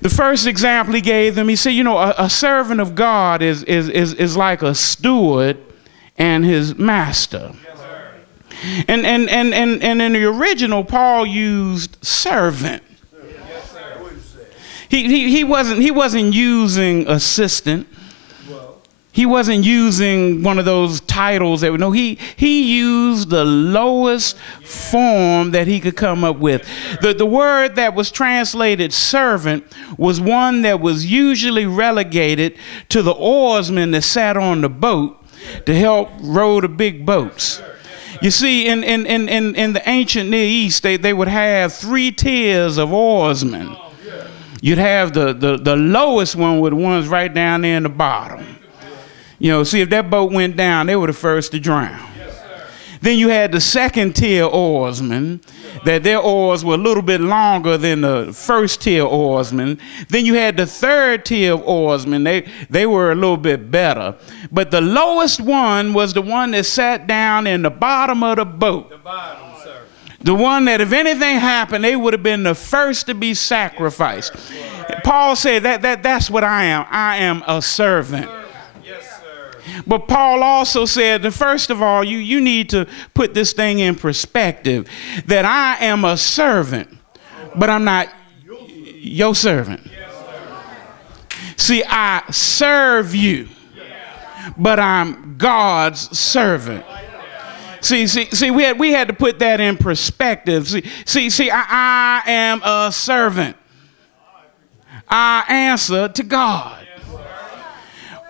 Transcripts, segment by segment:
The first example he gave them, he said, you know, a servant of God is like a steward and his master. Yes, and in the original, Paul used servant. Yes, he wasn't using assistant. He wasn't using one of those titles that no, he used the lowest form that he could come up with. The word that was translated servant was one that was usually relegated to the oarsmen that sat on the boat to help row the big boats. You see, in the ancient Near East, they would have 3 tiers of oarsmen. You'd have the lowest one with the ones right down there in the bottom. You know, see, if that boat went down, they were the first to drown. Yes, then you had the second tier oarsmen, that their oars were a little bit longer than the first tier oarsmen. Then you had the third tier of oarsmen. They were a little bit better. But the lowest one was the one that sat down in the bottom of the boat. The bottom, sir. The one that if anything happened, they would have been the first to be sacrificed. Yes, Paul said that's what I am. I am a servant. But Paul also said that first of all, you need to put this thing in perspective, that I am a servant, but I'm not your servant. See, I serve you, but I'm God's servant. See, we had to put that in perspective. See, I am a servant. I answer to God.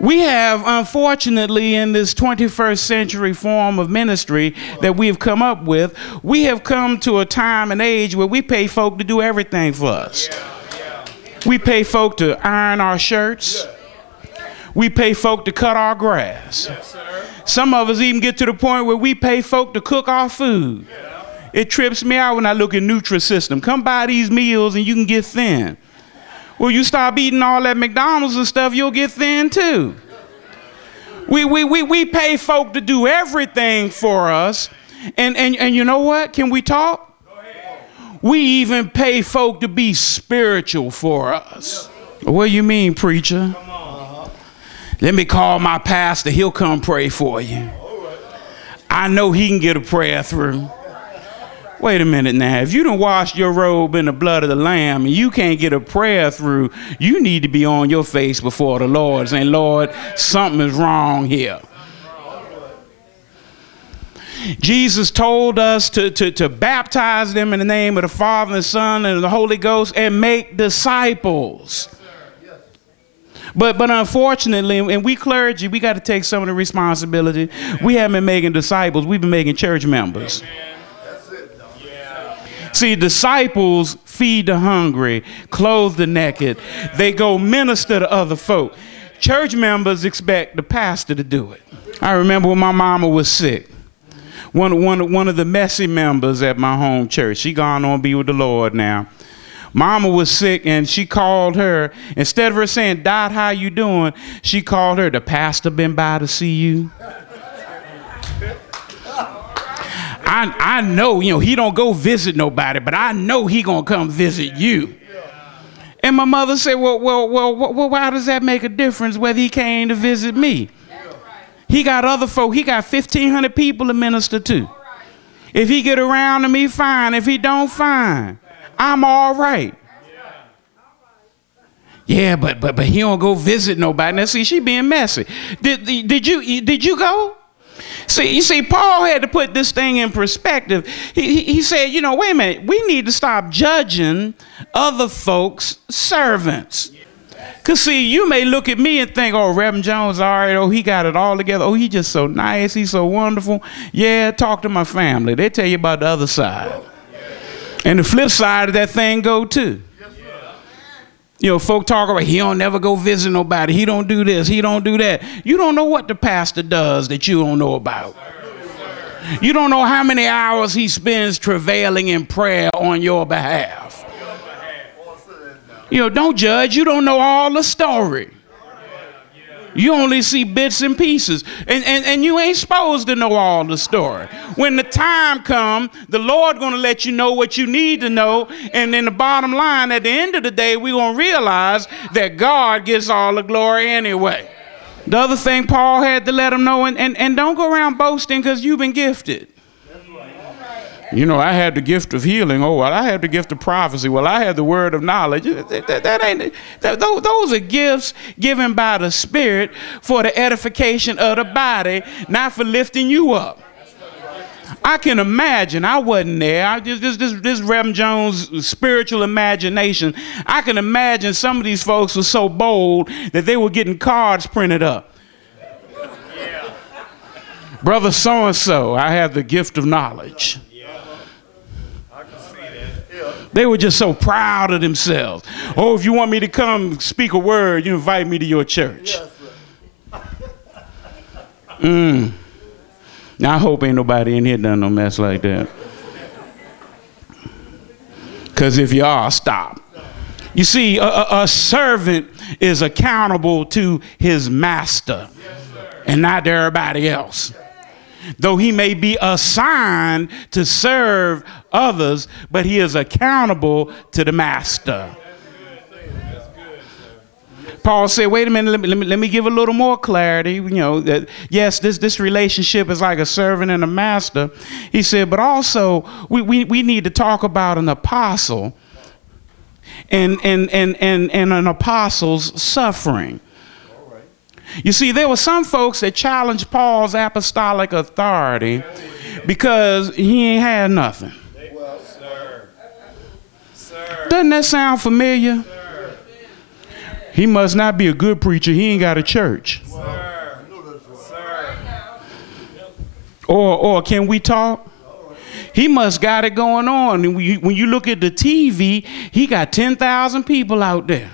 We have, unfortunately, in this 21st century form of ministry that we have come up with, we have come to a time and age where we pay folk to do everything for us. We pay folk to iron our shirts. We pay folk to cut our grass. Some of us even get to the point where we pay folk to cook our food. It trips me out when I look at Nutrisystem. Come buy these meals and you can get thin. Well, you stop eating all that McDonald's and stuff, you'll get thin too. We pay folk to do everything for us. And you know what? Can we talk? We even pay folk to be spiritual for us. What do you mean, preacher? Let me call my pastor. He'll come pray for you. I know he can get a prayer through. Wait a minute now. If you done washed your robe in the blood of the Lamb and you can't get a prayer through, you need to be on your face before the Lord saying, Lord, something is wrong here. Jesus told us to baptize them in the name of the Father and the Son and the Holy Ghost and make disciples. But unfortunately, and we clergy, we got to take some of the responsibility. We haven't been making disciples. We've been making church members. See, disciples feed the hungry, clothe the naked. They go minister to other folk. Church members expect the pastor to do it. I remember when my mama was sick. One of the messy members at my home church, she gone on to be with the Lord now. Mama was sick and she called her. Instead of her saying, Dot, how you doing? She called her, the pastor been by to see you. I know, he don't go visit nobody, but I know he gonna come visit you. And my mother said, well, why does that make a difference whether he came to visit me? He got other folk. He got 1,500 people to minister to. If he get around to me, fine. If he don't, fine. I'm all right. Yeah, but he don't go visit nobody. Now, see, she being messy. Did you go? See, you see, Paul had to put this thing in perspective. He said, wait a minute, we need to stop judging other folks' servants. Because, see, you may look at me and think, oh, Reverend Jones, all right, oh, he got it all together. Oh, he's just so nice. He's so wonderful. Yeah, talk to my family. They tell you about the other side. And the flip side of that thing go, too. Folk talk about he don't never go visit nobody. He don't do this. He don't do that. You don't know what the pastor does that you don't know about. You don't know how many hours he spends travailing in prayer on your behalf. Don't judge. You don't know all the story. You only see bits and pieces. And you ain't supposed to know all the story. When the time comes, the Lord going to let you know what you need to know. And then the bottom line, at the end of the day, we're going to realize that God gets all the glory anyway. The other thing Paul had to let them know, and don't go around boasting because you've been gifted. You know, I had the gift of healing. Oh, well, I had the gift of prophecy. Well, I had the word of knowledge. Those are gifts given by the Spirit for the edification of the body, not for lifting you up. I can imagine, I wasn't there. This Reverend Jones' spiritual imagination. I can imagine some of these folks were so bold that they were getting cards printed up. Yeah. Brother so-and-so, I have the gift of knowledge. They were just so proud of themselves. Oh, if you want me to come speak a word, you invite me to your church. Now, I hope ain't nobody in here done no mess like that. Because if you are, stop. You see, a servant is accountable to his master and not to everybody else. Though he may be assigned to serve others, but he is accountable to the master. Paul said, wait a minute, let me give a little more clarity. You know, that yes, this relationship is like a servant and a master. He said, but also we need to talk about an apostle and an apostle's suffering. You see, there were some folks that challenged Paul's apostolic authority because he ain't had nothing. Well, sir. Doesn't that sound familiar? Sir. He must not be a good preacher. He ain't got a church. Sir. Or can we talk? He must got it going on. And when you look at the TV, he got 10,000 people out there.